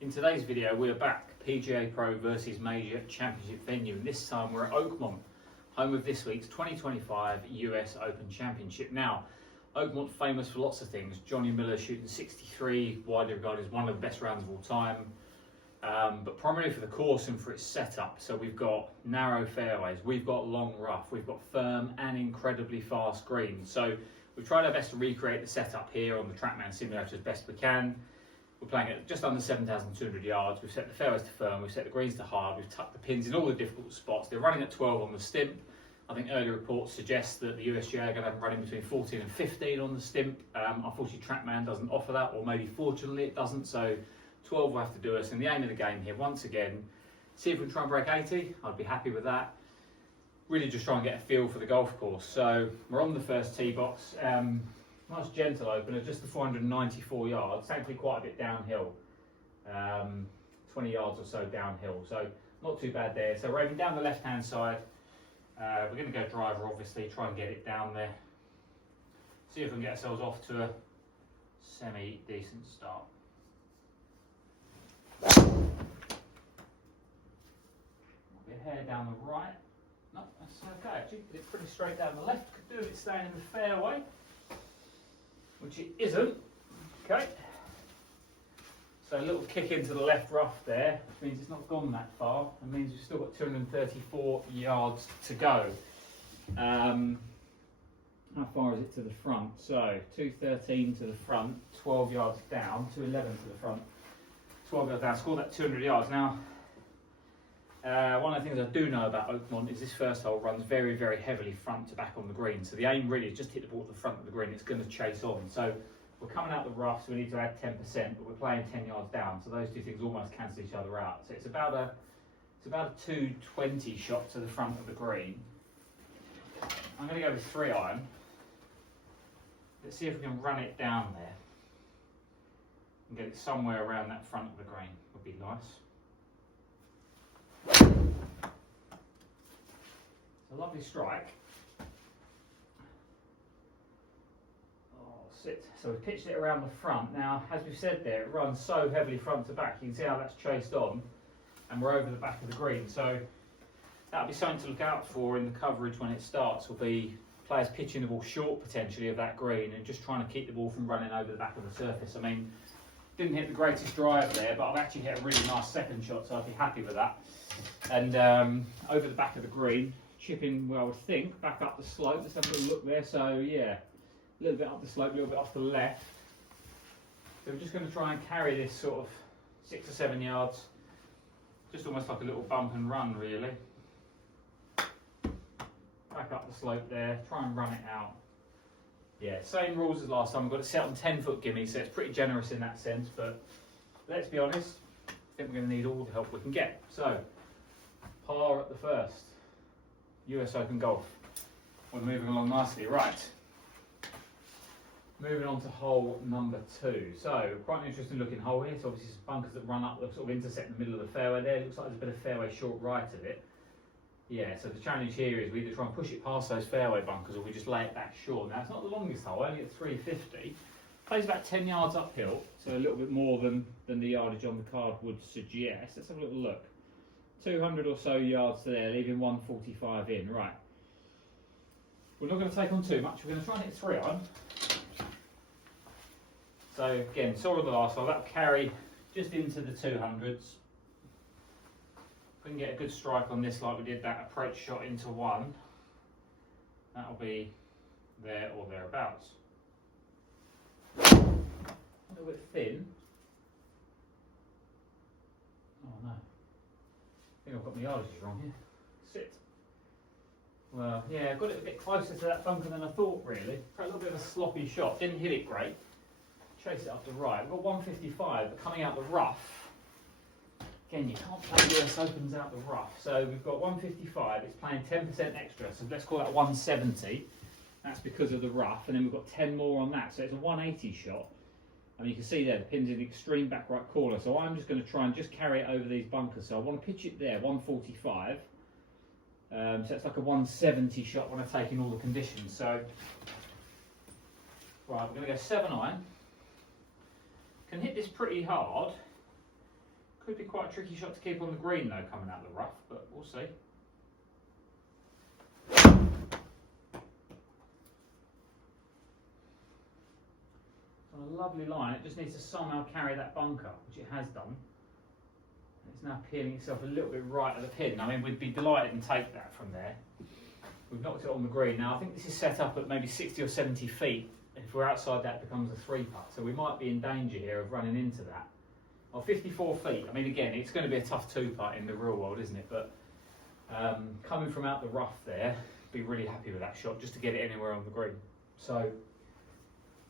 In today's video we're back, PGA Pro versus Major Championship venue, and this time we're at Oakmont, home of this week's 2025 US Open Championship. Now, Oakmont famous for lots of things. Johnny Miller shooting 63, widely regarded as one of the best rounds of all time, but primarily for the course and for its setup. So we've got narrow fairways, we've got long rough, we've got firm and incredibly fast greens. So we've tried our best to recreate the setup here on the TrackMan simulator as best we can. We're playing at just under 7,200 yards. We've set the fairways to firm, we've set the greens to hard, we've tucked the pins in all the difficult spots. They're running at 12 on the stimp. I think earlier reports suggest that the USGA are going to have them running between 14 and 15 on the stimp. Unfortunately, TrackMan doesn't offer that, or maybe fortunately it doesn't, so 12 will have to do us. And the aim of the game here, once again, see if we can try and break 80. I'd be happy with that. Really just try and get a feel for the golf course. So we're on the first tee box. Nice gentle opener, just the 494 yards, thankfully quite a bit downhill, 20 yards or so downhill, so not too bad there. So we're aiming down the left hand side. We're going to go driver, obviously, try and get it down there, see if we can get ourselves off to a semi decent start. Might be a hair down the right. No, that's okay actually, it's pretty straight down the left. Could do with it staying in the fairway, which it isn't. Okay, so a little kick into the left rough there, which means it's not gone that far. It means we've still got 234 yards to go. How far is it to the front? So 213 to the front, 12 yards down, 211 to the front, 12 yards down. Score that 200 yards. Now, one of the things I do know about Oakmont is this first hole runs very, very heavily front to back on the green. So the aim really is just hit the ball at the front of the green. It's going to chase on. So we're coming out the rough, so we need to add 10%, but we're playing 10 yards down. So those two things almost cancel each other out. So it's about a 220 shot to the front of the green. I'm going to go with 3-iron. Let's see if we can run it down there and get it somewhere around that front of the green. Would be nice. It's a lovely strike. Oh, sit. So we've pitched it around the front. Now, as we've said there, it runs so heavily front to back. You can see how that's chased on, and we're over the back of the green. So that'll be something to look out for in the coverage when it starts. Will be players pitching the ball short potentially of that green and just trying to keep the ball from running over the back of the surface. I mean, didn't hit the greatest drive there, but I've actually hit a really nice second shot, so I'd be happy with that. And over the back of the green, chipping, well, I would think, back up the slope. Let's have a little look there. So yeah, a little bit up the slope, a little bit off the left. So we're just going to try and carry this sort of 6 or 7 yards, just almost like a little bump and run, really. Back up the slope there, try and run it out. Yeah, same rules as last time. We've got it set on 10-foot gimme, so it's pretty generous in that sense, but let's be honest, I think we're going to need all the help we can get. So, par at the first, US Open Golf. We're moving along nicely. Right, moving on to hole number 2. So, quite an interesting looking hole here. So obviously some bunkers that run up, that sort of intersect the middle of the fairway there. It looks like there's a bit of fairway short right of it. Yeah, so the challenge here is we either try and push it past those fairway bunkers or we just lay it back short. Now, it's not the longest hole, only at 350. Plays about 10 yards uphill, so a little bit more than the yardage on the card would suggest. Let's have a little look. 200 or so yards to there, leaving 145 in. Right. We're not going to take on too much. We're going to try and hit 3-iron. So, again, saw on the last hole, that'll carry just into the 200s. If we can get a good strike on this like we did that approach shot into 1, that'll be there or thereabouts. A little bit thin. Oh no, I think I've got my yardages wrong here. Sit. Well, yeah, I got it a bit closer to that bunker than I thought really. A little bit of a sloppy shot, didn't hit it great. Chase it up the right. We've got 155, but coming out the rough, again, you can't play US Opens out the rough. So we've got 155, it's playing 10% extra, so let's call that 170. That's because of the rough, and then we've got 10 more on that, so it's a 180 shot. And you can see there, the pin's in the extreme back right corner, so I'm just going to try and just carry it over these bunkers. So I want to pitch it there, 145. So it's like a 170 shot when I take in all the conditions. So, right, we're going to go 7-iron. Can hit this pretty hard. Could be quite a tricky shot to keep on the green though, coming out of the rough, but we'll see. On a lovely line, it just needs to somehow carry that bunker, which it has done. It's now peeling itself a little bit right at the pin. I mean, we'd be delighted and take that from there. We've knocked it on the green. Now, I think this is set up at maybe 60 or 70 feet. If we're outside that, it becomes a 3-putt. So we might be in danger here of running into that. Well, 54 feet. I mean, again, it's going to be a tough 2-putt in the real world, isn't it? But coming from out the rough there, be really happy with that shot just to get it anywhere on the green. So,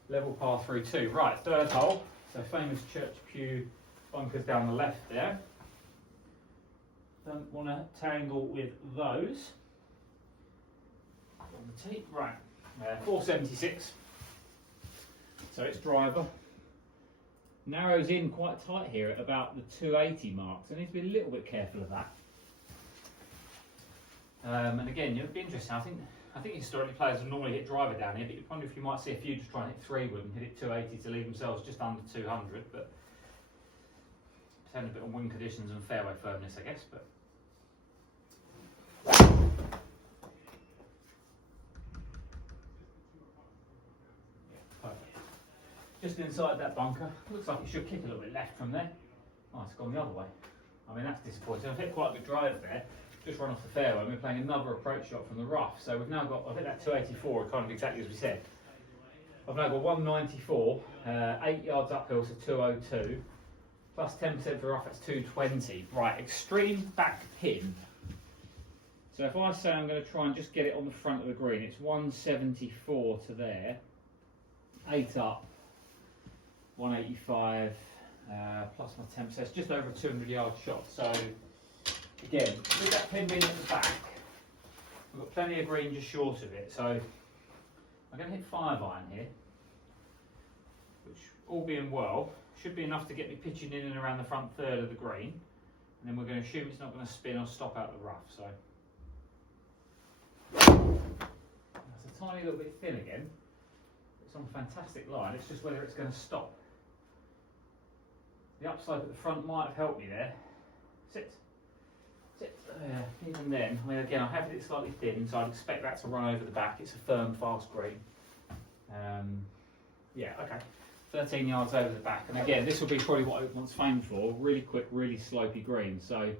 level par 3-2. Right, third hole. So, famous Church Pew bunkers down the left there. Don't want to tangle with those. On the tee, right, 476. So it's driver. Narrows in quite tight here at about the 280 mark, so I need to be a little bit careful of that. And again, it'll be interesting. I think historically players will normally hit driver down here, but you wonder if you might see a few just try and hit 3-wood and hit it 280 to leave themselves just under 200. But depending a bit on wind conditions and fairway firmness, I guess. But just inside that bunker. Looks like it should kick a little bit left from there. Oh, it's gone the other way. I mean, that's disappointing. I've hit quite a good drive there. Just run off the fairway. And we're playing another approach shot from the rough. So we've now got, I've hit that 284, kind of exactly as we said. I've now got 194, 8 yards uphill, so 202. Plus 10% for rough, that's 220. Right, extreme back pin. So if I say I'm going to try and just get it on the front of the green, it's 174 to there. 8 up. 185 plus my 10%, it's just over a 200-yard shot. So again, with that pin being at the back, we've got plenty of green just short of it. So I'm going to hit 5-iron here, which, all being well, should be enough to get me pitching in and around the front third of the green. And then we're going to assume it's not going to spin or stop out the rough. So it's a tiny little bit thin again. It's on a fantastic line. It's just whether it's going to stop. The upslope at the front might have helped me there. Sit. Even then, I mean, again, I have it slightly thin, so I'd expect that to run over the back. It's a firm, fast green. Yeah, okay. 13 yards over the back. And again, this will be probably what Oakmont's famed for. Really quick, really slopey green. So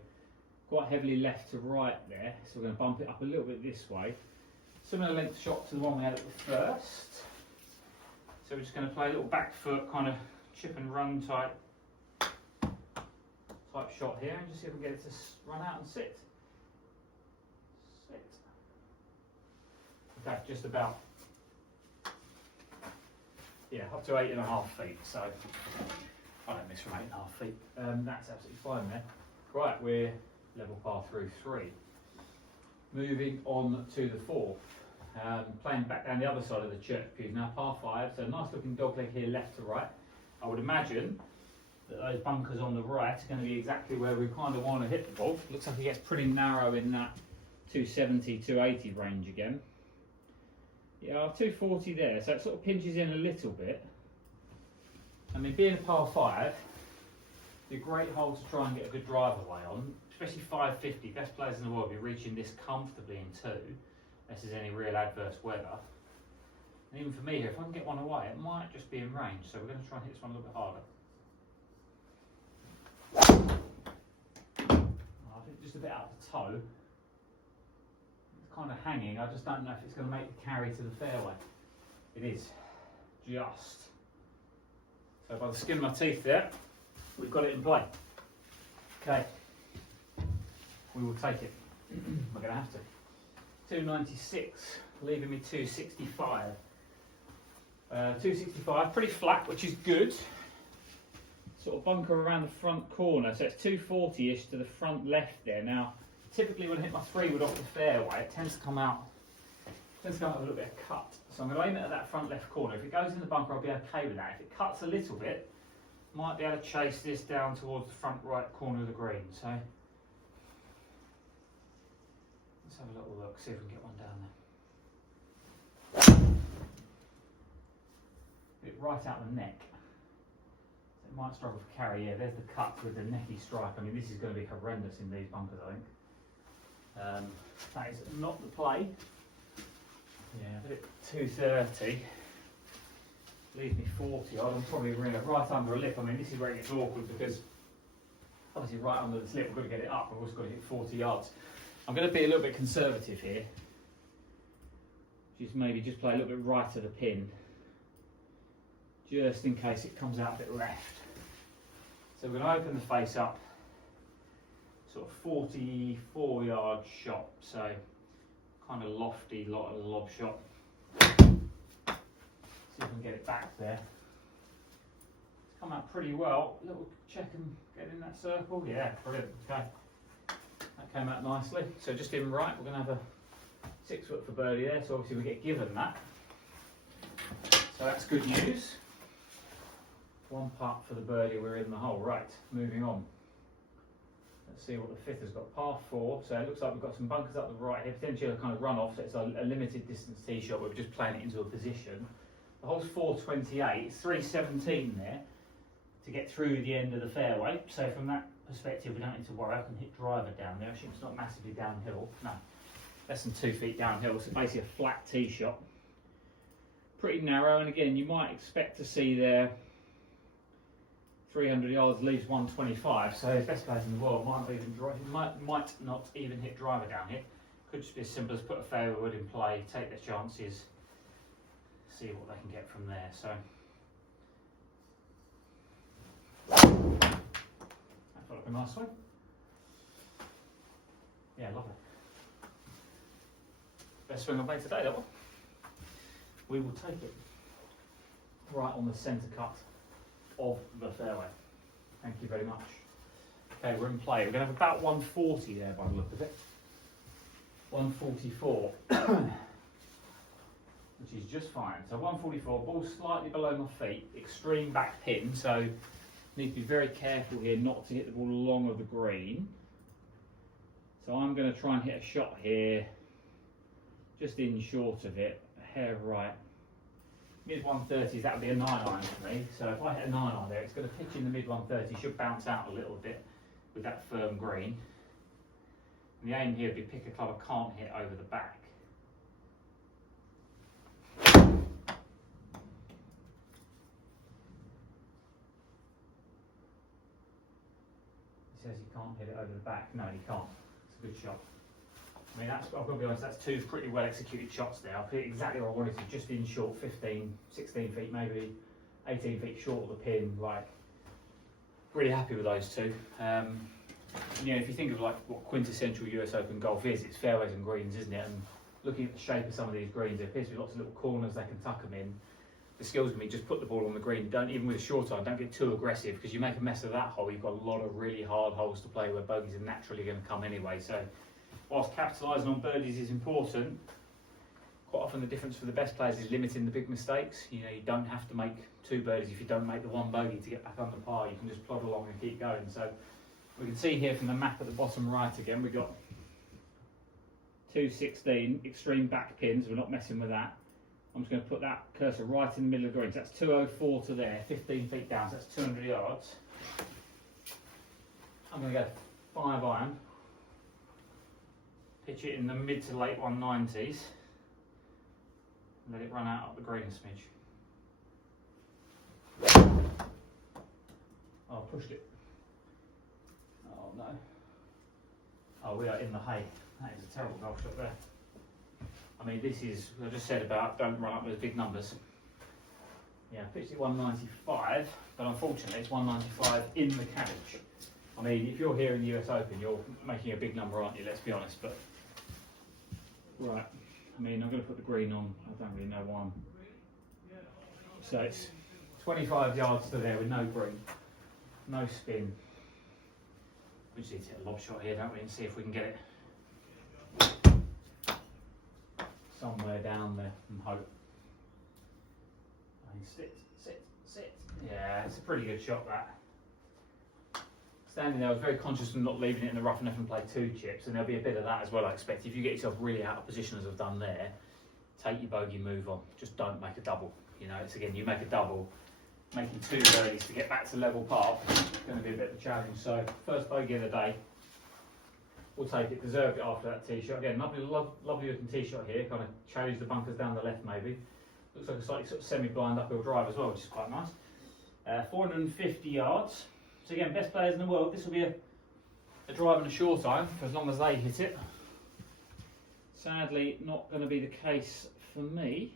quite heavily left to right there. So we're going to bump it up a little bit this way. Similar length shot to the one we had at the first. So we're just going to play a little back foot, kind of chip and run type shot here, and just see if we can get it to run out and sit. Okay, just about, yeah, up to 8.5 feet. So I don't miss from 8.5 feet. That's absolutely fine there. Right, we're level par through 3. Moving on to the 4th. Playing back down the other side of the church pews now, par 5. So nice looking dogleg here, left to right. I would imagine that those bunkers on the right are going to be exactly where we kind of want to hit the ball. Looks like it gets pretty narrow in that 270, 280 range again. Yeah, 240 there, so it sort of pinches in a little bit. I mean, being a par 5, it's a great hole to try and get a good drive away on, especially 550. Best players in the world will be reaching this comfortably in 2, unless there's any real adverse weather. And even for me here, if I can get one away, it might just be in range, so we're going to try and hit this one a little bit harder. I think just a bit out the toe. It's kind of hanging. I just don't know if it's going to make the carry to the fairway. It is. Just. So by the skin of my teeth there, we've got it in play. Okay. We will take it. We're going to have to. 296, leaving me 265. 265, pretty flat, which is good. Sort of bunker around the front corner, so it's 240-ish to the front left there. Now, typically when I hit my 3-wood off the fairway, it tends to come out with a little bit of cut. So I'm going to aim it at that front left corner. If it goes in the bunker, I'll be okay with that. If it cuts a little bit, might be able to chase this down towards the front right corner of the green. So let's have a little look, see if we can get one down there. Get it right out the neck. So it Might struggle for carry. Yeah, there's the cut with the necky stripe. I mean, this is going to be horrendous in these bunkers, I think. That is not the play. Yeah, I did it 230. Leaves me 40 odd. I'm probably right under a lip. I mean, this is where it gets awkward because obviously right under the slip, we've got to get it up. I've also got to hit 40 yards. I'm going to be a little bit conservative here. Maybe just play a little bit right of the pin, just in case it comes out a bit left. So we're going to open the face up, sort of 44 yard shot, so kind of lofty, lob shot. See if we can get it back there. It's come out pretty well. Little check and get in that circle. Yeah, brilliant. Okay, that came out nicely. So just in right, we're going to have a 6 foot for birdie there. So obviously we get given that. So that's good news. 1 putt for the birdie. We're in the hole. Right, moving on. Let's see what the fifth has got. Par 4. So it looks like we've got some bunkers up the right here. Potentially a kind of run off. So it's a limited distance tee shot. We're just playing it into a position. The hole's 428, it's 317 there to get through the end of the fairway. So from that perspective, we don't need to worry. I can hit driver down there. Actually, it's not massively downhill. No, less than 2 feet downhill. So basically a flat tee shot. Pretty narrow, and again, you might expect to see there 300 yards leaves 125. So the best players in the world might not even hit driver down here. Could just be as simple as put a fairway wood in play, take their chances. See what they can get from there. So that felt like a nice one. Yeah, lovely. Best swing I've made today, that one. We will take it right on the centre cut of the fairway. Thank you very much. Okay, we're in play. We're going to have about 140 there by the look of it. 144. Which is just fine. So 144, ball slightly below my feet, extreme back pin, so need to be very careful here not to hit the ball long of the green. So I'm going to try and hit a shot here, just in short of it, a hair right. Mid 130s, that would be a 9-iron for me. So if I hit a 9-iron there, it's going to pitch in the mid 130s, should bounce out a little bit with that firm green. And the aim here would be pick a club I can't hit over the back. Says he can't hit it over the back. No, he can't. It's a good shot. I mean, I've got to be honest, that's 2 pretty well executed shots there. I've hit exactly where I wanted to, just in short, 15, 16 feet, maybe 18 feet short of the pin. Like, really happy with those 2. You know, if you think of like what quintessential US Open golf is, it's fairways and greens, isn't it? And looking at the shape of some of these greens, there appears to be lots of little corners they can tuck them in. The skills can be just put the ball on the green. Don't, even with a short iron, don't get too aggressive, because you make a mess of that hole, you've got a lot of really hard holes to play where bogeys are naturally going to come anyway. So whilst capitalising on birdies is important, quite often the difference for the best players is limiting the big mistakes. You know, you don't have to make 2 birdies if you don't make the 1 bogey to get back under par. You can just plod along and keep going. So we can see here from the map at the bottom right again, we've got 216 extreme back pins. We're not messing with that. I'm just going to put that cursor right in the middle of the green. So that's 204 to there, 15 feet down, so that's 200 yards. I'm going to go 5-iron, pitch it in the mid to late 190s, and let it run out up the green a smidge. Oh, I pushed it. Oh no. Oh, we are in the hay. That is a terrible golf shot there. I mean, this is, I just said about don't run up those big numbers. Yeah, I pitched it 195, but unfortunately it's 195 in the cabbage. I mean, if you're here in the US Open, you're making a big number, aren't you? Let's be honest. But right, I mean, I'm going to put the green on. I don't really know why. So it's 25 yards to there with no green, no spin. We just need to hit a lob shot here, don't we, and see if we can get it somewhere down there and hope. I mean, sit. Yeah, it's a pretty good shot, that. Standing there, I was very conscious of not leaving it in the rough enough and play 2 chips, and there'll be a bit of that as well, I expect. If you get yourself really out of position, as I've done there, take your bogey, move on. Just don't make a double. You know, it's again, you make a double, making 2 birdies to get back to level par is going to be a bit of a challenge. So first bogey of the day, we'll take it, deserved it after that tee shot. Again, lovely looking tee shot here, kind of challenge the bunkers down the left maybe. Looks like a slightly sort of semi-blind uphill drive as well, which is quite nice. 450 yards. So again, best players in the world. This will be a drive and a short iron for as long as they hit it. Sadly, not going to be the case for me.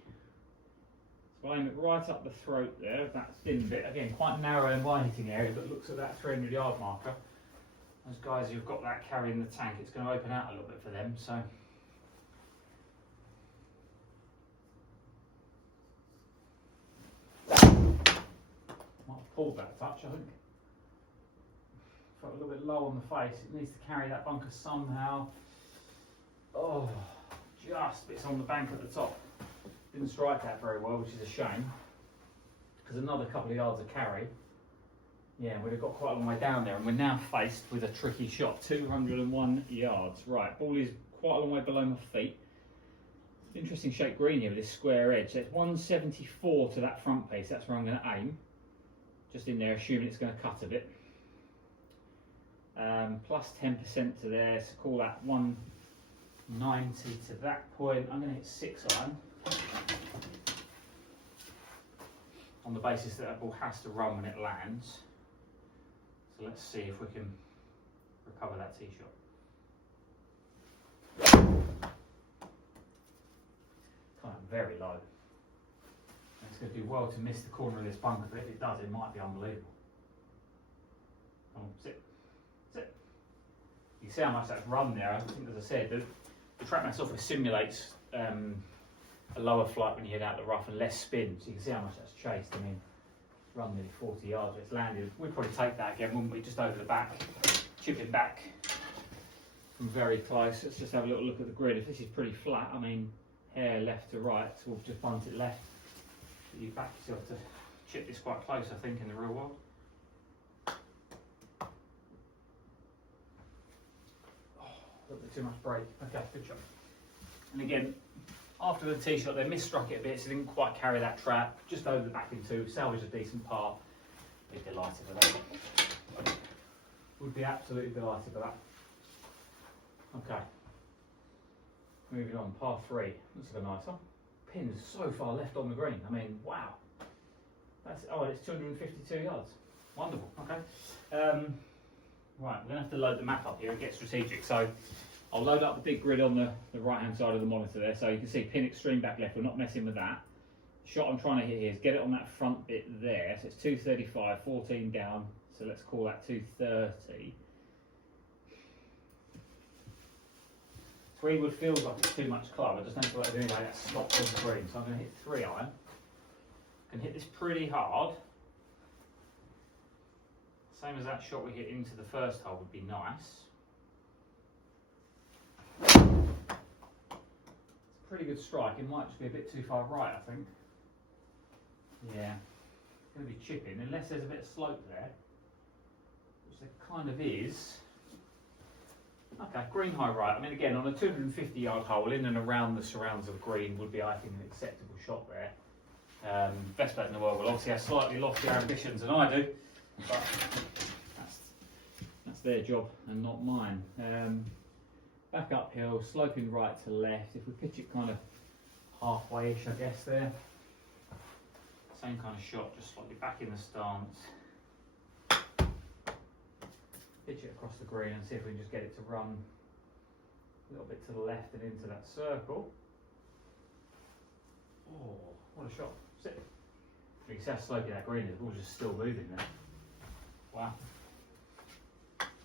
So I aim it right up the throat there, that thin bit. Again, quite narrow and wide hitting area, but looks at that 300 yard marker. Those guys who've got that carrying the tank, it's going to open out a little bit for them. So might have pulled that touch, I think. Felt a little bit low on the face. It needs to carry that bunker somehow. Oh, just bits on the bank at the top. Didn't strike that very well, which is a shame. Because another couple of yards of carry. Yeah, we'd have got quite a long way down there, and we're now faced with a tricky shot. 201 yards. Right, ball is quite a long way below my feet. Interesting shaped green here with this square edge. So it's 174 to that front piece. That's where I'm going to aim. Just in there, assuming it's going to cut a bit. Plus 10% to there, so call that 190 to that point. I'm going to hit 6 iron. On the basis that that ball has to run when it lands. So let's see if we can recover that tee shot. Kind of very low. It's going to do well to miss the corner of this bunker, but if it does, it might be unbelievable. Come on, sit. Sit. You see how much that's run there. I think, as I said, the TrackMan software simulates a lower flight when you hit out the rough and less spin, so you can see how much that's chased. I mean, it's run nearly 40 yards, it's landed. We'd probably take that again, wouldn't we? Just over the back, chipping back from very close. Let's just have a little look at the grid. If this is pretty flat, I mean, hair left to right, so we'll just bunt it left. So you back yourself to chip this quite close, I think, in the real world. Oh, a little bit too much break. Okay, good shot. And again, after the tee shot, they misstruck it a bit, so they didn't quite carry that trap. Just over the back in 2, salvaged a decent par. Be delighted with that. Would be absolutely delighted with that. Okay. Moving on, par 3. Looks like a nice one. Pin's so far left on the green. I mean, wow. That's it's 252 yards. Wonderful. Okay. Right, we're gonna have to load the map up here and get strategic. So I'll load up the big grid on the right hand side of the monitor there, so you can see pin extreme back left. We're not messing with that. Shot I'm trying to hit here is get it on that front bit there. So it's 235, 14 down. So let's call that 230. 3 wood feels like it's too much club. I just don't feel like doing like that stops on the green. So I'm going to hit 3 iron. I can hit this pretty hard. Same as that shot we hit into the first hole would be nice. It's a pretty good strike. It might just be a bit too far right, I think. Yeah, it's going to be chipping unless there's a bit of slope there, which there kind of is. Okay, green high right. I mean, again, on a 250 yard hole, in and around the surrounds of the green would be, I think, an acceptable shot there. Best player in the world will obviously have slightly loftier ambitions than I do, but that's their job and not mine. Back uphill, sloping right to left. If we pitch it kind of halfway-ish, I guess there. Same kind of shot, just slightly back in the stance. Pitch it across the green and see if we can just get it to run a little bit to the left and into that circle. Oh, what a shot. Sit. You can see how slopey that green is, the ball's just still moving there. Wow.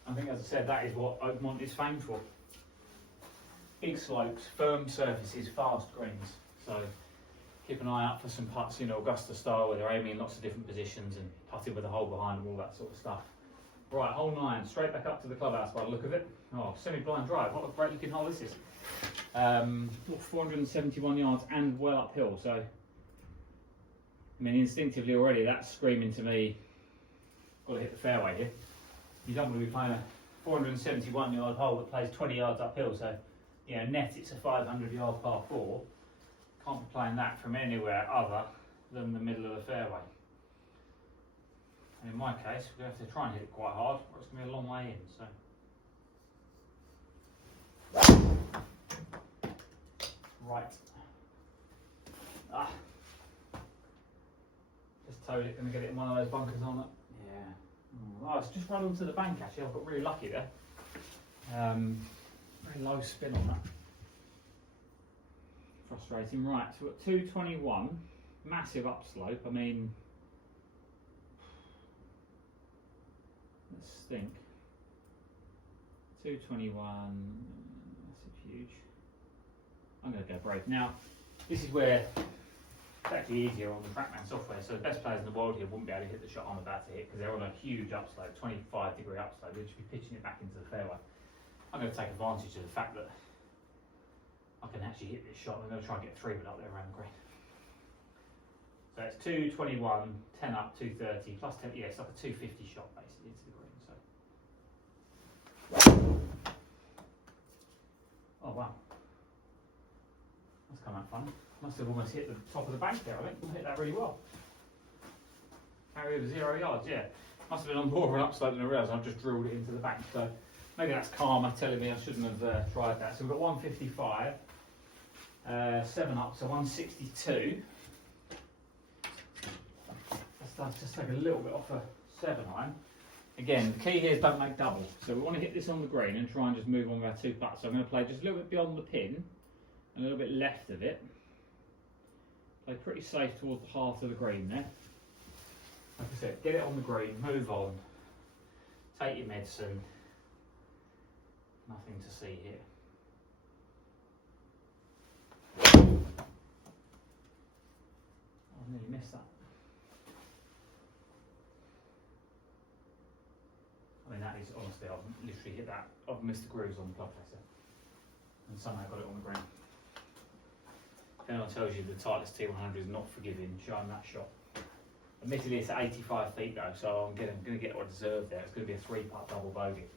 I think, as I said, that is what Oakmont is famed for. Big slopes, firm surfaces, fast greens. So keep an eye out for some putts, Augusta style, where they're aiming in lots of different positions and putting with a hole behind them, all that sort of stuff. Right, hole 9, straight back up to the clubhouse by the look of it. Oh, semi-blind drive, what a great looking hole this is. 471 yards and well uphill, so I mean, instinctively already that's screaming to me, got to hit the fairway here. You don't want to be playing a 471 yard hole that plays 20 yards uphill, so net it's a 500 yard par 4. Can't be playing that from anywhere other than the middle of the fairway. And in my case, we're going to have to try and hit it quite hard, or it's going to be a long way in. So. Right. Just towed it, going to get it in one of those bunkers on it. Yeah. Oh, it's just run onto the bank actually. I've got really lucky there. Very low spin on that. Frustrating. Right, so we've got 221, massive upslope. I mean, let's think. 221, that's huge. I'm going to go brave. Now, this is where it's actually easier on the TrackMan software. So the best players in the world here wouldn't be able to hit the shot I'm about to hit because they're on a huge upslope, 25-degree upslope. They'll just be pitching it back into the fairway. I'm going to take advantage of the fact that I can actually hit this shot. I'm going to try and get 3 wood up there around the green. So it's 221, 10 up, 230, plus 10, yeah, it's like a 250 shot basically into the green. So. Oh wow. That's come out fun. Must have almost hit the top of the bank there, I think. Hit that really well. Carry over 0 yards, yeah. Must have been on more of an upslope than I realised. I've just drilled it into the bank. So maybe that's karma telling me I shouldn't have tried that. So we've got 155, 7 up, so 162. Let's just take a little bit off a 7 iron. Again, the key here is don't make double. So we want to hit this on the green and try and just move on with our 2 putts. So I'm going to play just a little bit beyond the pin, a little bit left of it. Play pretty safe towards the heart of the green there. Like I said, get it on the green, move on, take your medicine. Nothing to see here. I nearly missed that. I mean, that is honestly, I've literally hit that. I've missed the grooves on the plug placer and somehow got it on the green. If anyone tells you the Titleist T100 is not forgiving, show them that shot. Admittedly, it's at 85 feet though, so I'm going to get what I deserve there. It's going to be a 3-putt double bogey.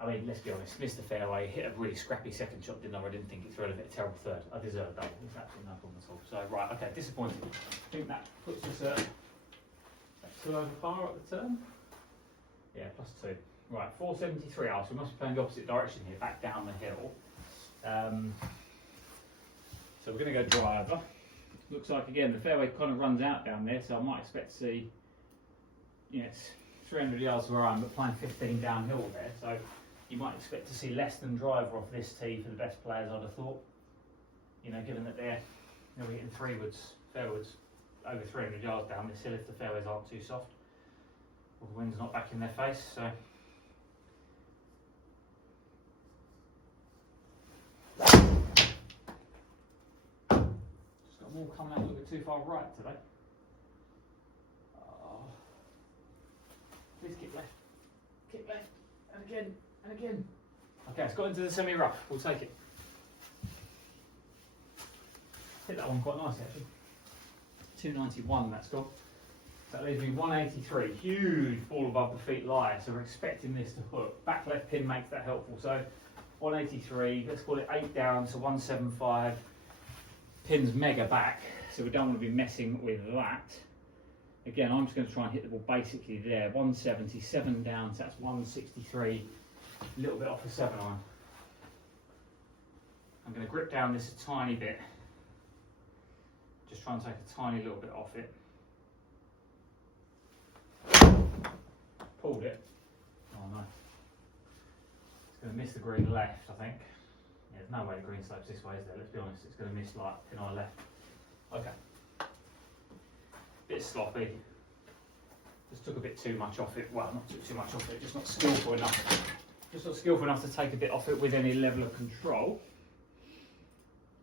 I mean, let's be honest, missed the fairway, hit a really scrappy second shot, didn't I? I didn't think it through, a terrible third. I deserve a double, there's absolutely no problem at all. So, right, okay, disappointed. I think that puts us at 2 over par at the turn. Yeah, +2. Right, 473 so we must be playing the opposite direction here, back down the hill. So we're going to go driver. Looks like, again, the fairway kind of runs out down there, so I might expect to see, you know, it's 300 yards where I am, but playing 15 downhill there. So you might expect to see less than driver off this tee for the best players, I'd have thought. You know, given that they're hitting 3 woods, fairwoods over 300 yards down this hill if the fairways aren't too soft, or the wind's not back in their face. So. Just got them all coming out a little bit too far right today. Oh. Please kick left, and again. And again. Okay, it's got into the semi-rough. We'll take it. Hit that one quite nicely actually. 291 that's gone. So that leaves me 183. Huge ball above the feet lie. So we're expecting this to hook. Back left pin makes that helpful. So 183. Let's call it 8 down. So 175. Pin's mega back. So we don't want to be messing with that. Again, I'm just going to try and hit the ball basically there. 177 down. So that's 163. A little bit off the 7 iron. I'm going to grip down this a tiny bit. Just try and take a tiny little bit off it. Pulled it. Oh no. It's going to miss the green left, I think. Yeah, there's no way the green slopes this way, is there? Let's be honest, it's going to miss like pin eye left. Okay. Bit sloppy. Just took a bit too much off it. Well, not too much off it, just not skillful enough. Just not skillful enough to take a bit off it with any level of control.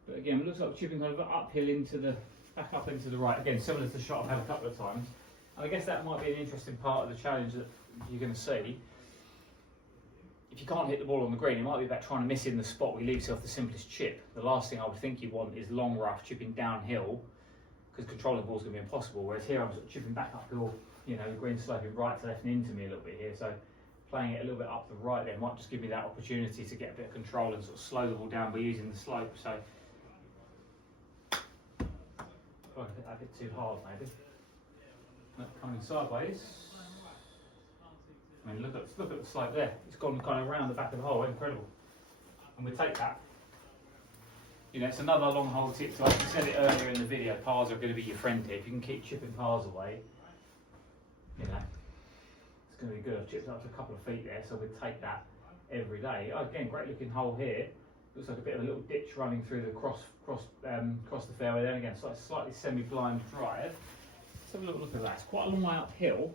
But again, it looks like we're chipping kind of uphill into the, back up into the right. Again, similar to the shot I've had a couple of times. And I guess that might be an interesting part of the challenge that you're going to see. If you can't hit the ball on the green, it might be about trying to miss in the spot where you leave yourself the simplest chip. The last thing I would think you want is long rough chipping downhill, because controlling the ball is going to be impossible. Whereas here I'm sort of chipping back uphill, you know, the green sloping right to left and into me a little bit here. So playing it a little bit up the right there might just give me that opportunity to get a bit of control and sort of slow the ball down by using the slope. So I hit that a bit too hard maybe. Coming sideways. I mean, look at the slope there. It's gone kind of around the back of the hole. Incredible. And we take that. You know, it's another long hole tip. So like I said it earlier in the video, pars are going to be your friend here. If you can keep chipping pars away, you know, it's going to be good. I've chipped up to a couple of feet there, so we take that every day. Oh, again, great looking hole here. Looks like a bit of a little ditch running through the cross the fairway there. And again, slightly semi-blind drive. Let's have a little look at that. It's quite a long way uphill.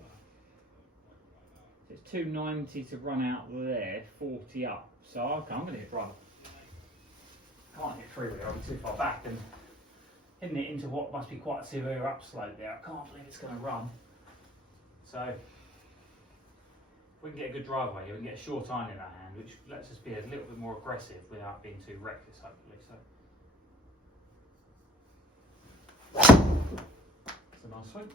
It's 290 to run out there, 40 up. So okay, I'm going to hit right. Can't hit through there, I'm too far back, and hitting it into what must be quite a severe upslope there. I can't believe it's going to run. So if we can get a good drive away here, we can get a short iron in our hand, which lets us be a little bit more aggressive without being too reckless, hopefully. So it's a nice swing.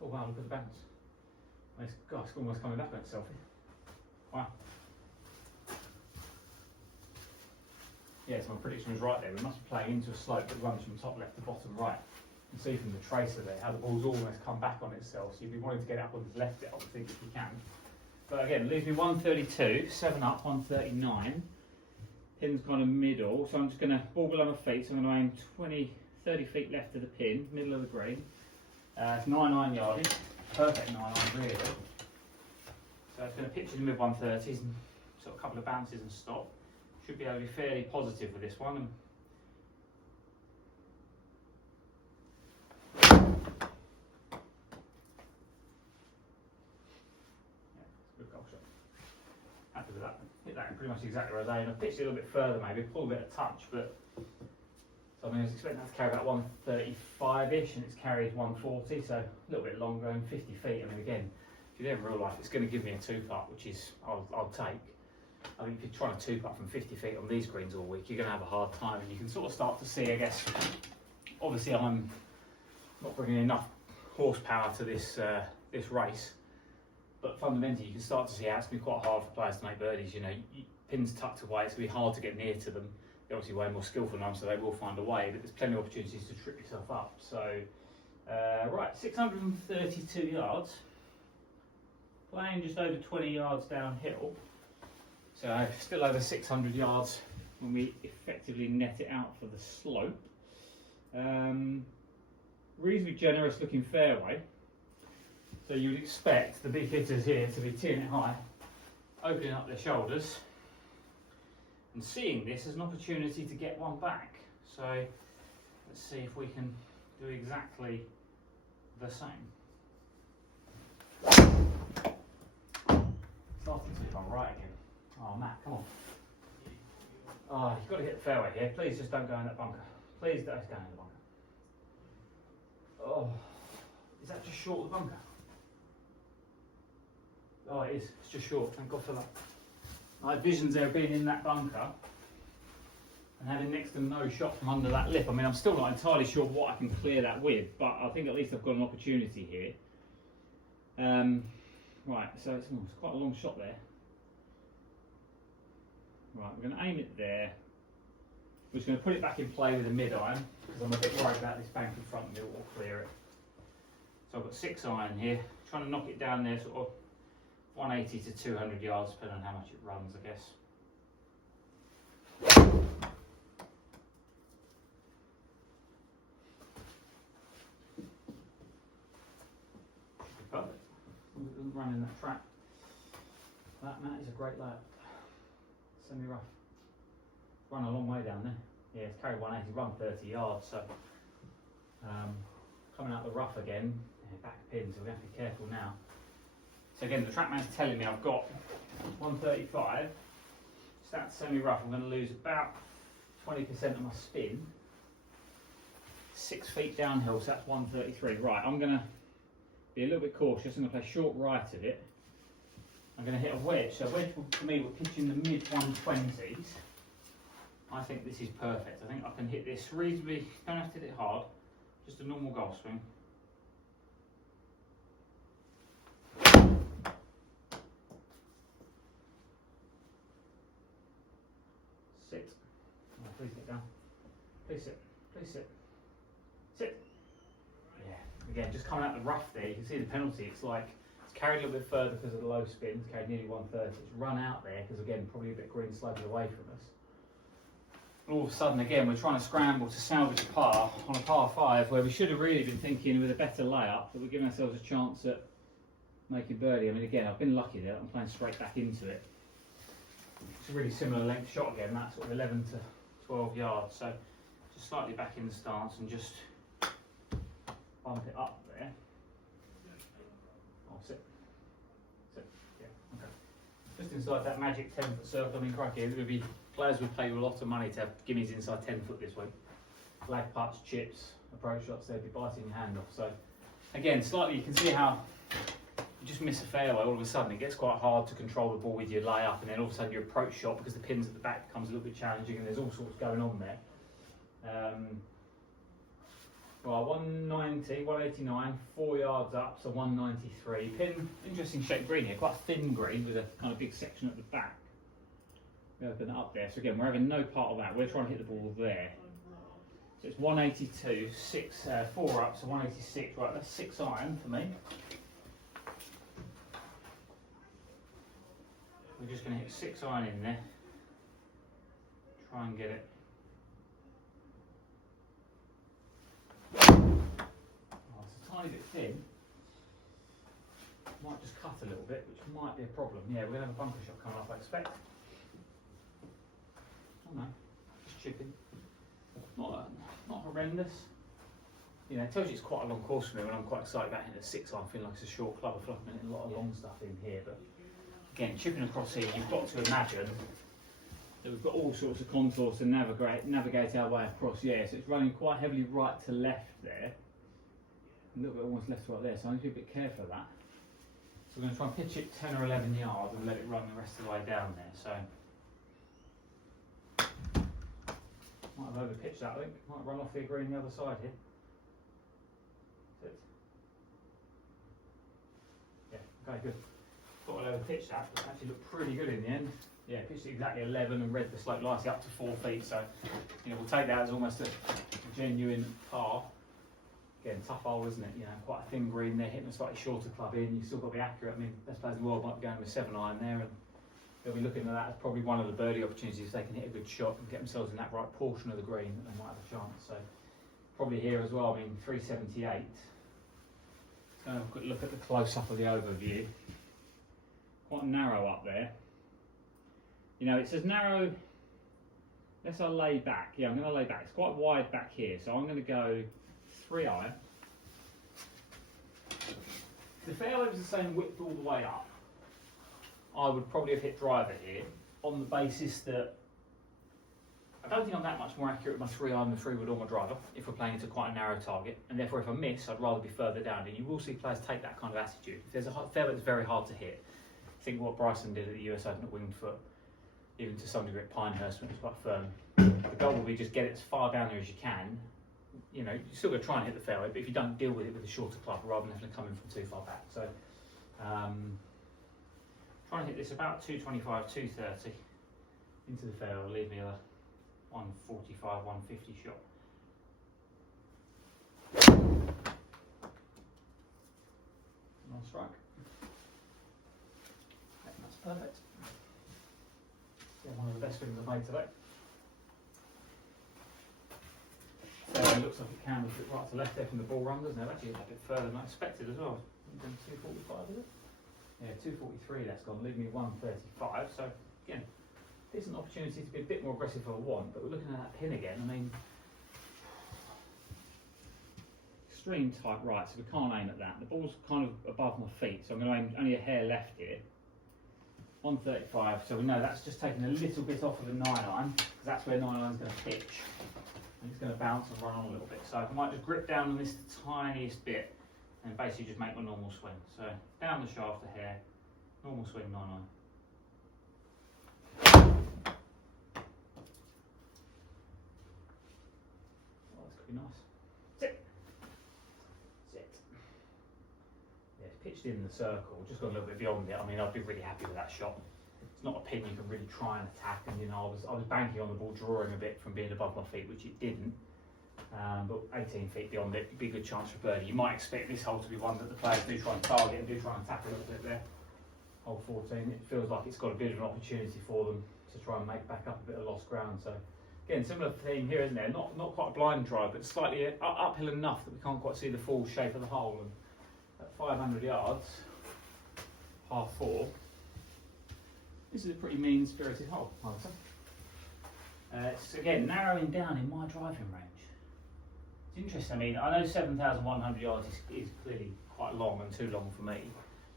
Oh wow, look at the bounce. It's almost coming back on itself here. Wow. Yeah, so my prediction was right there. We must be playing into a slope that runs from top left to bottom right. You can see from the tracer there how the ball's almost come back on itself. So you'd be wanting to get it up on the left, I would think, if you can. But again, leaves me 132, 7 up, 139. Pin's kind of middle, so I'm just going to ball below my feet. So I'm going to aim 30 feet left of the pin, middle of the green. It's 9 yardage, perfect 9 really. So it's going to pitch in the mid 130s and sort of a couple of bounces and stop. Should be able to be fairly positive with this one. Good golf shot. Happy with that. Hit that pretty much exactly where I was aiming. I pitched it a little bit further maybe, pulled a bit of touch, but so I mean I was expecting that to carry about 135-ish and it's carried 140, so a little bit longer and 50 feet. I mean again, if you're there in real life, it's going to give me a 2-putt, which is I'll take. I think if you're trying to 2-putt from 50 feet on these greens all week, you're going to have a hard time, and you can sort of start to see, I guess, obviously I'm not bringing enough horsepower to this this race, but fundamentally you can start to see how it's going to be quite hard for players to make birdies. You know, pins tucked away, it's going to be hard to get near to them. They're obviously way more skillful than them, so they will find a way, but there's plenty of opportunities to trip yourself up. So, right, 632 yards, playing just over 20 yards downhill. So still over 600 yards when we effectively net it out for the slope. Reasonably generous looking fairway. So you'd expect the big hitters here to be teeing it high, opening up their shoulders, and seeing this as an opportunity to get one back. So let's see if we can do exactly the same. Starting to hit on right again. Oh, Matt, come on. Oh, you've got to hit the fairway here. Please just don't go in that bunker. Please don't go in the bunker. Oh, is that just short of the bunker? Oh, it is. It's just short. Thank God for that. I had visions there of being in that bunker and having next to no shot from under that lip. I mean, I'm still not entirely sure what I can clear that with, but I think at least I've got an opportunity here. Right, so it's quite a long shot there. Right, we're going to aim it there. We're just going to put it back in play with a mid-iron because I'm a bit worried about this bank in front of me, it will clear it. So I've got 6 iron here, trying to knock it down there sort of 180 to 200 yards, depending on how much it runs, I guess. Perfect. It doesn't run in that track. That, Matt, is a great layup. Semi-rough. Run a long way down there. Yeah, it's carried 180, run 30 yards, so coming out the rough again, back pin, so we have to be careful now. So again, the trackman's telling me I've got 135. So that's semi-rough. I'm going to lose about 20% of my spin. 6 feet downhill, so that's 133. Right, I'm going to be a little bit cautious. I'm going to play short right of it. I'm going to hit a wedge. So a wedge, for me, we're pitching the mid 120s. I think this is perfect. I think I can hit this reasonably, don't have to hit it hard, just a normal golf swing. Six. Please sit. Please sit. Sit. Yeah. Again, just coming out the rough there, you can see the penalty. It's like it's carried a little bit further because of the low spin. It's carried nearly 130. It's run out there because again, probably a bit green sloping away from us. All of a sudden, again, we're trying to scramble to salvage a par on a par 5 where we should have really been thinking with a better layup that we're giving ourselves a chance at making birdie. I mean, again, I've been lucky there. I'm playing straight back into it. It's a really similar length shot again. That's sort of 11 to 12 yards. So just slightly back in the stance and just bump it up there. Oh, sit. Sit. Yeah, okay. Just inside that magic 10-foot circle. I mean, crikey, it would be players would pay you a lot of money to have gimmies inside 10 foot this week. Flag putts, chips, approach shots, they'd be biting your hand off. So again, slightly, you can see how you just miss a fairway, all of a sudden it gets quite hard to control the ball with your layup, and then all of a sudden your approach shot, because the pin's at the back, becomes a little bit challenging, and there's all sorts going on there. Well, 190, 189, 4 yards up, so 193. Pin, interesting shaped green here, quite a thin green with a kind of big section at the back. We open it up there, so again, we're having no part of that. We're trying to hit the ball there. So it's 182, 4 up, so 186. Right, that's 6 iron for me. We're just going to hit 6 iron in there. Try and get it. Oh, it's a tiny bit thin. Might just cut a little bit, which might be a problem. Yeah, we're going to have a bunker shot coming up, I expect. Oh no, just chipping. Not horrendous. You know, it tells you it's quite a long course for me when I'm quite excited about hitting a 6 iron, feeling like it's a short club. I feel like I'm hitting a lot of long stuff in here, but again, chipping across here, you've got to imagine that we've got all sorts of contours to navigate our way across. Yeah, so it's running quite heavily right to left there. A little bit almost left to right there, so I need to be a bit careful of that. So we're going to try and pitch it 10 or 11 yards and let it run the rest of the way down there. So might have overpitched that, I think. Might run off the green the other side here. Sit. Yeah, okay, good. Thought I'd overpitch that, but it actually looked pretty good in the end. Yeah, pitched it exactly 11 and read the slope nicely up to 4 feet. So, you know, we'll take that as almost a genuine par. Again, tough hole, isn't it? You know, quite a thin green there, hitting a slightly shorter club in. You've still got to be accurate. I mean, best players in the world might be going with 7 iron there, and they'll be looking at that as probably one of the birdie opportunities. If they can hit a good shot and get themselves in that right portion of the green, that they might have a chance. So probably here as well. I mean, 378. Let's go and have a quick look at the close-up of the overview. Quite narrow up there. You know, it's as narrow. Let's lay back. Yeah, I'm going to lay back. It's quite wide back here, so I'm going to go 3 iron. If the fairway was the same width all the way up, I would probably have hit driver here on the basis that I don't think I'm that much more accurate with my 3 iron than 3 wood or my driver if we're playing into quite a narrow target, and therefore if I miss, I'd rather be further down. And you will see players take that kind of attitude. If there's a fairway that's very hard to hit, think what Bryson did at the US Open at Winged Foot, even to some degree at Pinehurst when it was quite firm. The goal will be just get it as far down there as you can. You know, you're still going to try and hit the fairway, but if you don't deal with it with a shorter club rather than having to come in from too far back. So, trying to hit this about 225, 230 into the fairway will leave me a 145, 150 shot. Nice strike. That's perfect. Yeah, one of the best things I've made today. Fairway looks like it can be right to left there from the ball run, doesn't it? Actually, a bit further than I expected as well. 245, is it? Yeah, 243 that's gone, leaving me 135. So, again, decent opportunity to be a bit more aggressive if I want, but we're looking at that pin again. I mean, extreme tight right, so we can't aim at that. The ball's kind of above my feet, so I'm going to aim only a hair left here. 135, so we know that's just taking a little bit off of the 9 iron, because that's where 9 iron's going to pitch. And it's going to bounce and run on a little bit. So I might just grip down on this tiniest bit and basically just make my normal swing. So down the shaft a hair, normal swing 9 iron. Oh, this could be nice. Sit. Sit. Yeah, it's pitched in the circle, just got a little bit beyond it. I mean, I'd be really happy with that shot. It's not a pin you can really try and attack, and you know I was banking on the ball drawing a bit from being above my feet, which it didn't. But 18 feet beyond it, be a good chance for birdie. You might expect this hole to be one that the players do try and target and do try and attack a little bit there. Hole 14, it feels like it's got a bit of an opportunity for them to try and make back up a bit of lost ground. So again, similar theme here, isn't there? Not quite a blind drive, but slightly uphill enough that we can't quite see the full shape of the hole. And at 500 yards, half 4, this is a pretty mean-spirited hole, I would say. It's again narrowing down in my driving range. It's interesting. I mean, I know 7,100 yards is clearly quite long and too long for me.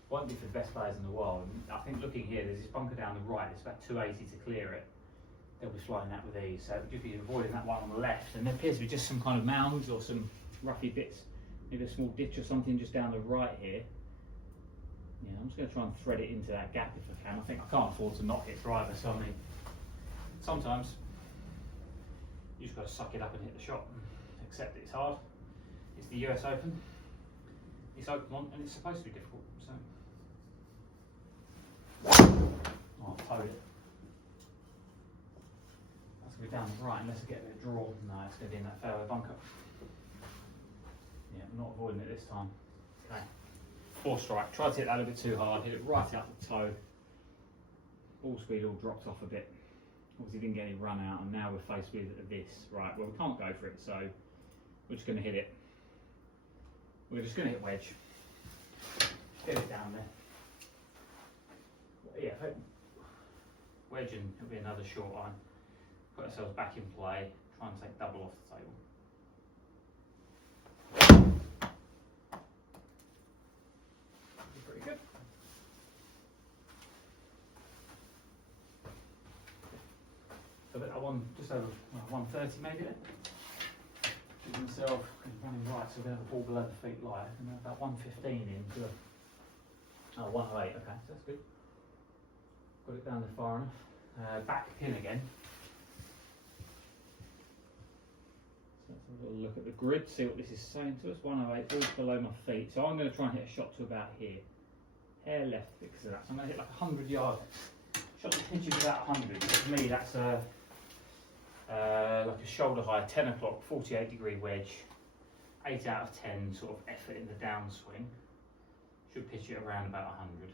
Won't be for the best players in the world. And I think looking here, there's this bunker down the right. It's about 280 to clear it. They'll be flying that with ease. So we'll just be avoiding that one on the left. And there appears to be just some kind of mounds or some roughy bits, maybe a small ditch or something just down the right here. Yeah, I'm just going to try and thread it into that gap if I can. I think I can't afford to not hit driver, so I mean, sometimes you just got to suck it up and hit the shot. Accept it's hard. It's the US Open. It's Oakmont, and it's supposed to be difficult. So, oh, I've towed it. That's going to be down the right unless I get a bit of draw. No, it's going to be in that fairway bunker. Yeah, I'm not avoiding it this time. Okay. 4 strike. Tried to hit that a little bit too hard. Hit it right out the toe. Ball speed all dropped off a bit. Obviously didn't get any run out, and now we're faced with this. Right, well we can't go for it, so we're just going to hit it. We're just going to hit wedge. Get it down there. Yeah, wedge, and it'll be another short iron. Put ourselves back in play. Try and take double off the table. Pretty good. So that one just over 130 maybe there. Give myself running right, so we're going to have the ball below the feet lie, and then about 115 into 108. Okay, so that's good. Got it down there far enough. Back pin again. So let's have a little look at the grid, see what this is saying to us. 108, ball's below my feet, so I'm going to try and hit a shot to about here. Hair left because of that. So I'm going to hit like 100 yards. Shot the pitch is about 100. So for me, that's like a shoulder high 10 o'clock 48-degree wedge, 8 out of 10 sort of effort in the downswing. Should pitch it around about 100.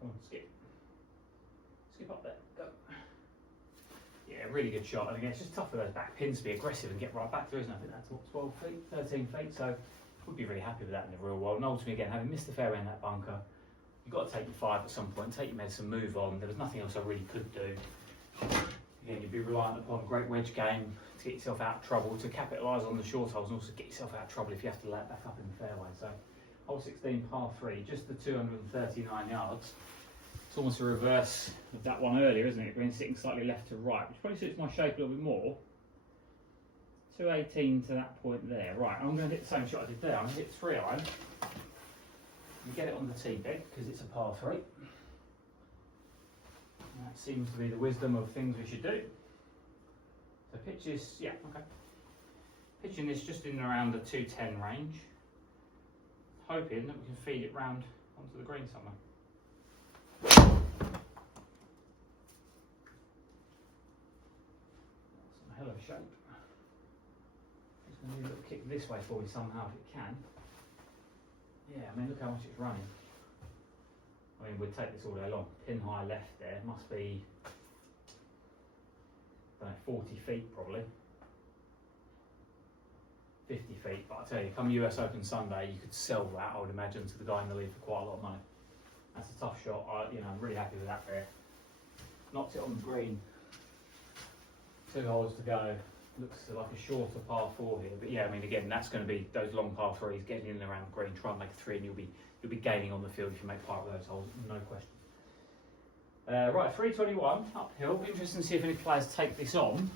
Come on, skip up there, go. Yeah, really good shot, and again it's just tough for those back pins to be aggressive and get right back through, isn't it? I think that's what, 12 feet, 13 feet, so would be really happy with that in the real world. And ultimately, again, having missed the fairway in that bunker, you've got to take your 5 at some point, take your medicine, move on. There was nothing else I really could do. Again, you'd be reliant upon a great wedge game to get yourself out of trouble, to capitalise on the short holes, and also get yourself out of trouble if you have to lay it back up in the fairway. So, hole 16, par 3, just the 239 yards. It's almost a reverse of that one earlier, isn't it? Green sitting slightly left to right, which probably suits my shape a little bit more. 218 to that point there. Right, I'm going to hit the same shot I did there. I'm going to hit 3 iron and get it on the tee bed because it's a par 3. And that seems to be the wisdom of things we should do. So pitch is, yeah, okay. Pitching this just in around the 210 range. Hoping that we can feed it round onto the green somewhere. That's a hell of a shape. Just going to need a little kick this way for me somehow if it can. Yeah, I mean look how much it's running. I mean we'd take this all day long. Pin high left there, must be, I don't know, 40 feet probably. 50 feet, but I tell you, come US Open Sunday, you could sell that, I would imagine, to the guy in the lead for quite a lot of money. That's a tough shot. I'm really happy with that there. Knocked it on the green. 2 holes to go. Looks like a shorter par 4 here, but yeah, I mean, again, that's going to be those long par 3s, getting in and around the green, try and make a 3, and you'll be gaining on the field if you make par of those holes, no question. Right, 321 uphill. Interesting to see if any players take this on.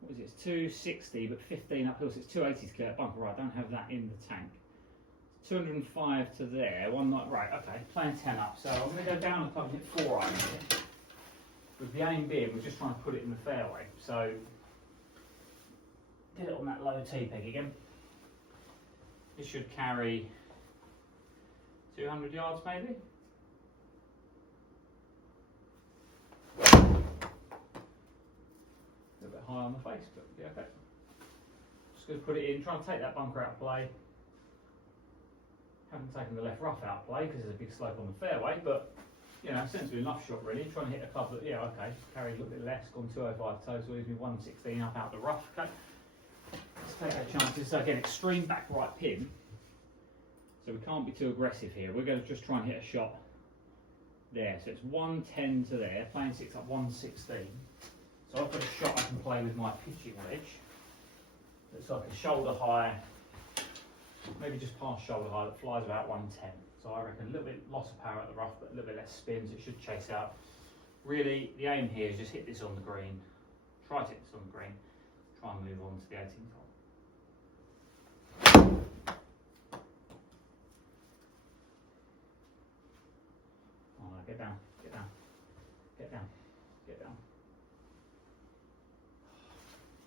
What is it? It's 260, but 15 uphill, so it's 280 to clear that bunker. Right, I don't have that in the tank. 205 to there. Right, okay, playing 10 up. So I'm going to go down the club and hit 4 iron here. With the aim being, we're just trying to put it in the fairway. So Get it on that low tee peg again. This should carry 200 yards maybe. A little bit high on the face, but yeah, okay. Just going to put it in, try and take that bunker out of play. Haven't taken the left rough out of play because there's a big slope on the fairway, but you know, sensible enough shot really. Trying to hit a club that, yeah, okay, carried a little bit less, gone 205 total, leaves me 116 up out the rough, okay. Let's take our chances. So again, extreme back right pin, so we can't be too aggressive here. We're going to just try and hit a shot there. So it's 110 to there, playing 6 up 116. So I've got a shot I can play with my pitching wedge. It's like a shoulder high, maybe just past shoulder high, that flies about 110. So I reckon a little bit loss of power at the rough, but a little bit less spin, so it should chase out. Really, the aim here is just hit this on the green. Try to hit this on the green. Try and move on to the 18th hole. Oh, no, get down, get down, get down, get down.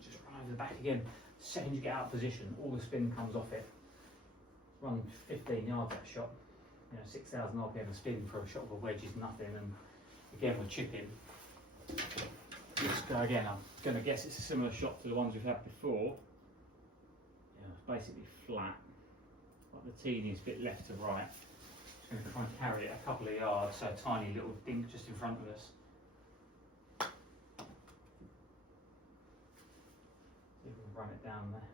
Just run over the back again. Second you get out of position, all the spin comes off it. Run 15 yards that shot. You know, 6,000 RPM of spin for a shot of a wedge is nothing, and again we're chipping. Let's go again. I'm going to guess it's a similar shot to the ones we've had before. Yeah, it's basically flat, like the teeing is a bit left to right. Just going to try and carry it a couple of yards, so a tiny little dink just in front of us. See if we can run it down there.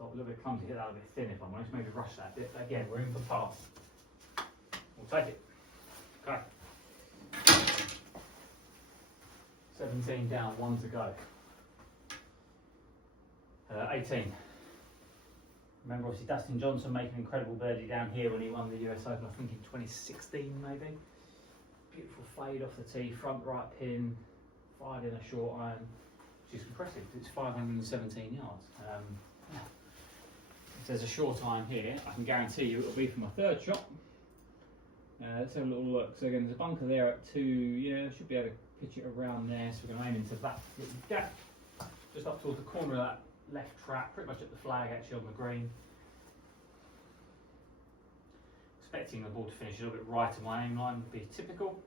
A little bit clumsy, hit that a bit thin if I'm honest, maybe rush that bit, but again we're in for par. We'll take it. Okay. 17 down, 1 to go. 18. Remember obviously Dustin Johnson making an incredible birdie down here when he won the US Open, I think in 2016 maybe. Beautiful fade off the tee, front right pin, fired in a short iron, which is impressive because it's 517 yards. Yeah. If there's a short iron here, I can guarantee you it'll be for my third shot. Let's have a little look. So again, there's a bunker there at 2, yeah, should be able to pitch it around there, so we're going to aim into that little gap, just up towards the corner of that left trap, pretty much at the flag actually on the green. Expecting the ball to finish a little bit right of my aim line would be typical.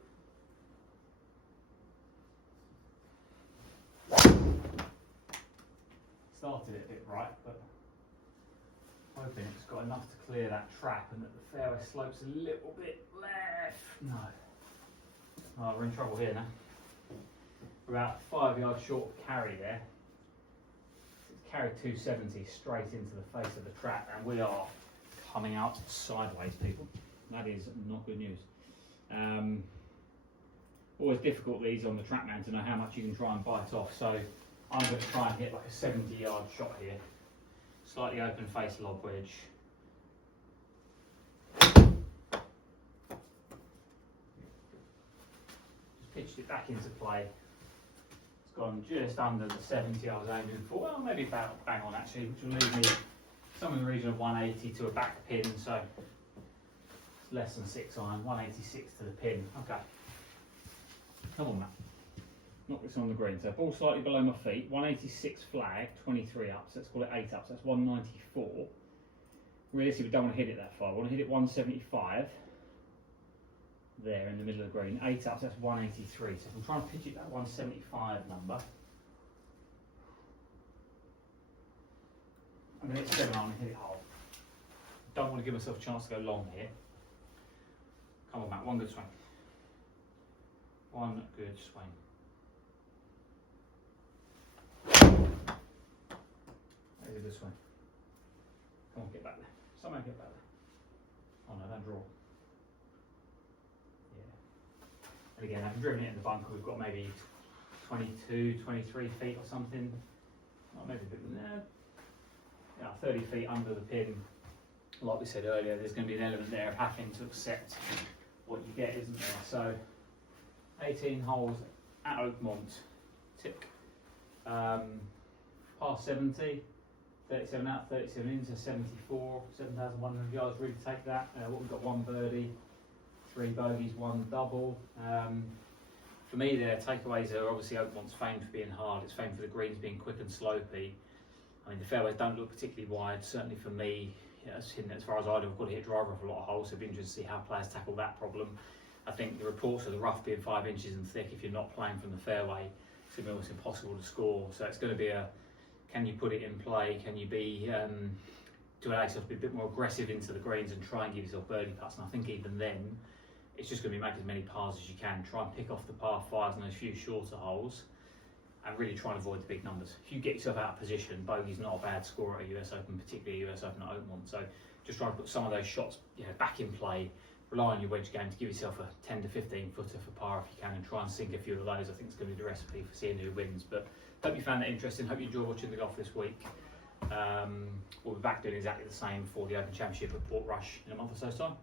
Started it a bit right, but hoping it's got enough to clear that trap and that the fairway slopes a little bit left. No. Oh, we're in trouble here now. We're about 5 yards short of carry there. It's carried 270 straight into the face of the trap, and we are coming out sideways, people. That is not good news. Always difficult these on the trap man to know how much you can try and bite off, so I'm going to try and hit like a 70-yard shot here. Slightly open face lob wedge. Just pitched it back into play. It's gone just under the 70 I was aiming for. Well, maybe about bang on actually, which will leave me somewhere in the region of 180 to a back pin, so it's less than 6 iron, 186 to the pin. Okay. Come on, Matt. Knock this on the green. So ball slightly below my feet, 186 flag, 23 up, so let's call it 8 up, so that's 194. Realistically, we don't want to hit it that far. We want to hit it 175 there in the middle of the green. 8 up, so that's 183. So if I'm trying to pitch it that 175 number, I'm going to hit 7 iron and hit it hard. Don't want to give myself a chance to go long here. Come on, Matt, one good swing. One good swing. There's a good swing. Come on, get back there. Somehow get back there. Oh no, don't draw. Yeah. And again, I've driven it in the bunker. We've got maybe 22, 23 feet or something. Oh, maybe a bit more there. Yeah, 30 feet under the pin. Like we said earlier, there's going to be an element there of having to accept what you get, isn't there? So, 18 holes at Oakmont. Tick. Past 70. 37 out, 37 into 74, 7,100 yards, really take that. What we've got, 1 birdie, 3 bogeys, 1 double. For me, their takeaways are obviously Oakmont's famed for being hard. It's famed for the greens being quick and slopey. I mean, the fairways don't look particularly wide. Certainly for me, as far as I do, I've got to hit driver off a lot of holes. So it'll be interesting to see how players tackle that problem. I think the reports of the rough being 5 inches and thick, if you're not playing from the fairway, it's going to be almost impossible to score. So it's going to be can you put it in play? Can you to allow yourself to be a bit more aggressive into the greens and try and give yourself birdie putts? And I think even then, it's just going to be make as many pars as you can. Try and pick off the par 5s and those few shorter holes, and really try and avoid the big numbers. If you get yourself out of position, bogey's not a bad score at a US Open, particularly a US Open at Oakmont. So just try and put some of those shots back in play. Rely on your wedge game to give yourself a 10 to 15 footer for par if you can, and try and sink a few of those. I think it's going to be the recipe for seeing who wins. But hope you found that interesting. Hope you enjoyed watching the golf this week. We'll be back doing exactly the same for the Open Championship at Portrush in a month or so's time.